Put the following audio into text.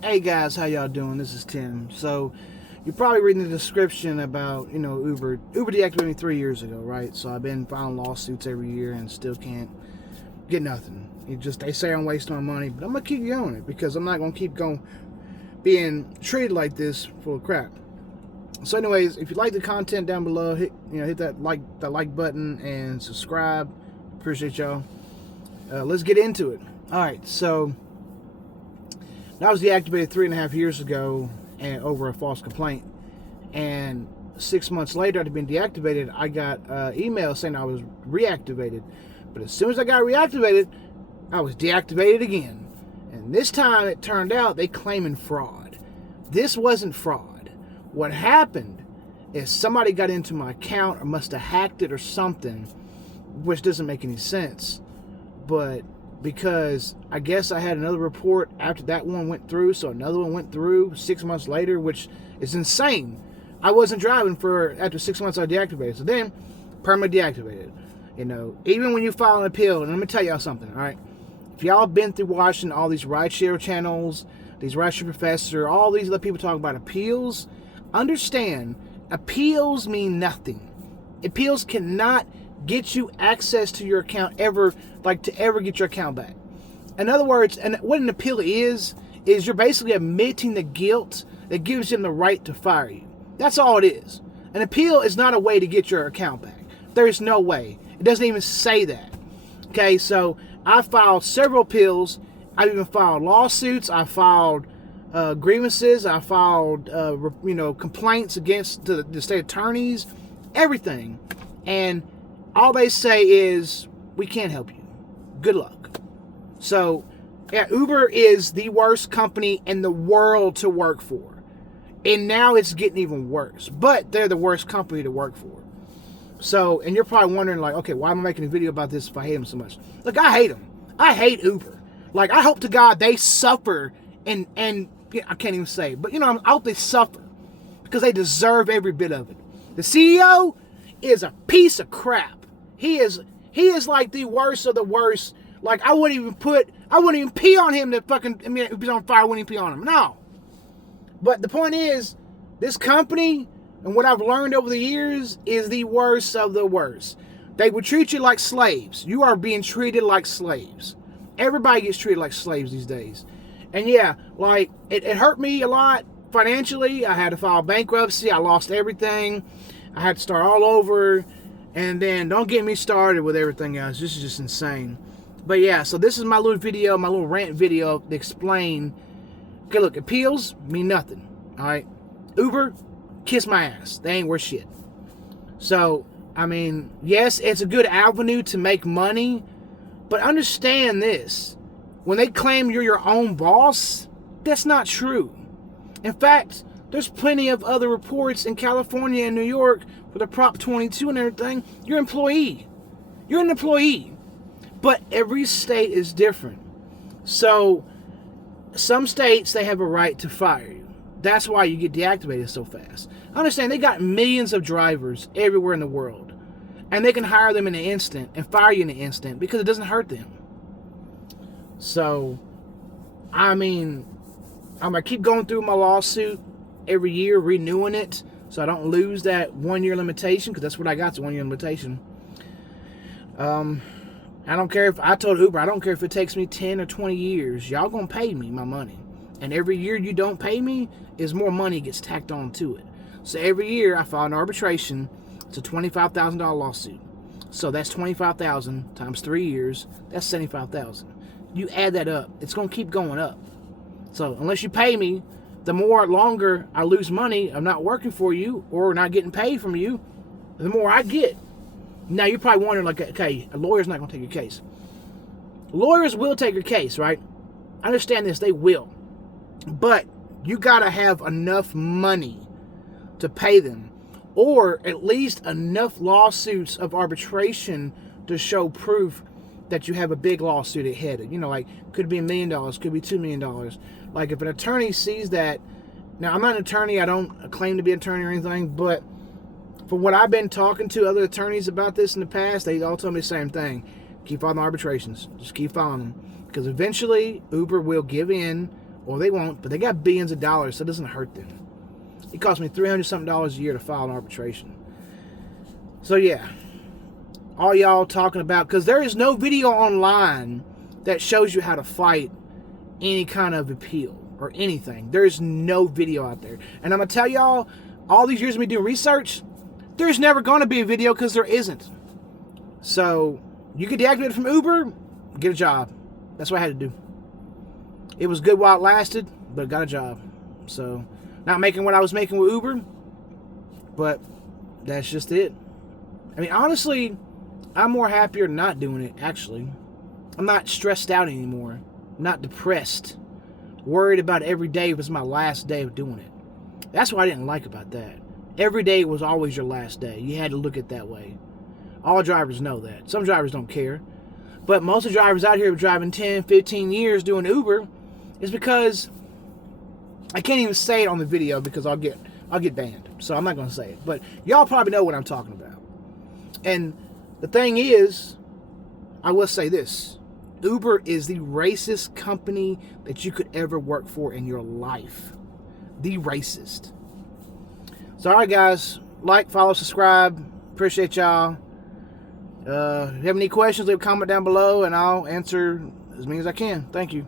Hey guys, how y'all doing? This is Tim. So you're probably reading the description about, Uber deactivated me 3 years ago, right? So I've been filing lawsuits every year and still can't get nothing. They say I'm wasting my money, but I'm gonna keep going it because I'm not gonna keep going being treated like this full of crap. So anyways, if you like the content down below, hit that like button and subscribe. Appreciate y'all. Let's get into it. All right, so I was deactivated 3.5 years ago and over a false complaint. And 6 months later, after being deactivated, I got email saying I was reactivated. But as soon as I got reactivated, I was deactivated again. And this time it turned out they claiming fraud. This wasn't fraud. What happened is somebody got into my account or must have hacked it or something, which doesn't make any sense. But because I guess I had another report after that one went through, so another one went through 6 months later, which is insane. I wasn't driving after 6 months I deactivated, so then permanently deactivated. Even when you file an appeal, and let me tell y'all something, all right? If y'all been through watching all these rideshare channels, these rideshareprofessor, all these other people talking about appeals, understand, appeals mean nothing. Appeals cannot get you access to your account to ever get your account back. In other words, and what an appeal is you're basically admitting the guilt that gives them the right to fire you. That's all it is. An appeal is not a way to get your account back. There is no way. It doesn't even say that. Okay, so I filed several appeals. I've even filed lawsuits. I filed grievances. I filed complaints against the state attorneys, everything. And all they say is, we can't help you. Good luck. So, yeah, Uber is the worst company in the world to work for. And now it's getting even worse. But they're the worst company to work for. So, and you're probably wondering, like, okay, why am I making a video about this if I hate them so much? Look, I hate them. I hate Uber. Like, I hope to God they suffer and I can't even say, but I hope they suffer because they deserve every bit of it. The CEO is a piece of crap. He is like the worst of the worst. Like, I wouldn't even pee on him if he's on fire, I wouldn't even pee on him. No. But the point is, this company, and what I've learned over the years, is the worst of the worst. They would treat you like slaves. You are being treated like slaves. Everybody gets treated like slaves these days. And yeah, like, it hurt me a lot financially. I had to file bankruptcy. I lost everything. I had to start all over. And then don't get me started with everything else. This is just insane. But yeah, so this is my little video, my little rant video to explain. Okay, look, appeals mean nothing. All right? Uber, kiss my ass. They ain't worth shit. So, I mean, yes, it's a good avenue to make money. But understand this. When they claim you're your own boss, that's not true. In fact, there's plenty of other reports in California and New York for the Prop 22 and everything. You're an employee. You're an employee. But every state is different. So, some states, they have a right to fire you. That's why you get deactivated so fast. I understand they got millions of drivers everywhere in the world. And they can hire them in an instant and fire you in an instant because it doesn't hurt them. So, I mean, I'm going to keep going through my lawsuit every year, renewing it, so I don't lose that 1 year limitation, because that's what I got, it's a 1 year limitation. I don't care if, I told Uber, I don't care if it takes me 10 or 20 years, y'all gonna pay me my money. And every year you don't pay me, is more money gets tacked on to it. So every year I file an arbitration, it's a $25,000 lawsuit. So that's $25,000 times 3 years, that's $75,000. You add that up, it's gonna keep going up. So unless you pay me, the longer I lose money of not working for you or not getting paid from you, the more I get. Now you're probably wondering, like, okay, a lawyer's not going to take your case. Lawyers will take your case, right? Understand this, they will. But you got to have enough money to pay them, or at least enough lawsuits of arbitration to show proof that you have a big lawsuit ahead. Like, could be $1 million, could be $2 million. Like, if an attorney sees that, now I'm not an attorney, I don't claim to be an attorney or anything, but from what I've been talking to other attorneys about this in the past, they all told me the same thing. Keep filing arbitrations. Just keep filing them. Because eventually, Uber will give in, Well, they won't, but they got billions of dollars, so it doesn't hurt them. It cost me $300-something a year to file an arbitration. So yeah, all y'all talking about, because there is no video online that shows you how to fight any kind of appeal or anything. There's no video out there. And I'm going to tell y'all, all these years of me doing research, there's never going to be a video because there isn't. So you get deactivated from Uber, get a job. That's what I had to do. It was good while it lasted, but I got a job. So not making what I was making with Uber, but that's just it. I mean, honestly, I'm more happier not doing it, actually. I'm not stressed out anymore. I'm not depressed. Worried about every day if it's my last day of doing it. That's what I didn't like about that. Every day was always your last day. You had to look at it that way. All drivers know that. Some drivers don't care. But most of the drivers out here driving 10, 15 years doing Uber is because I can't even say it on the video because I'll get banned. So I'm not going to say it. But y'all probably know what I'm talking about. And the thing is, I will say this. Uber is the racist company that you could ever work for in your life. The racist. So, alright guys. Like, follow, subscribe. Appreciate y'all. If you have any questions, leave a comment down below and I'll answer as many as I can. Thank you.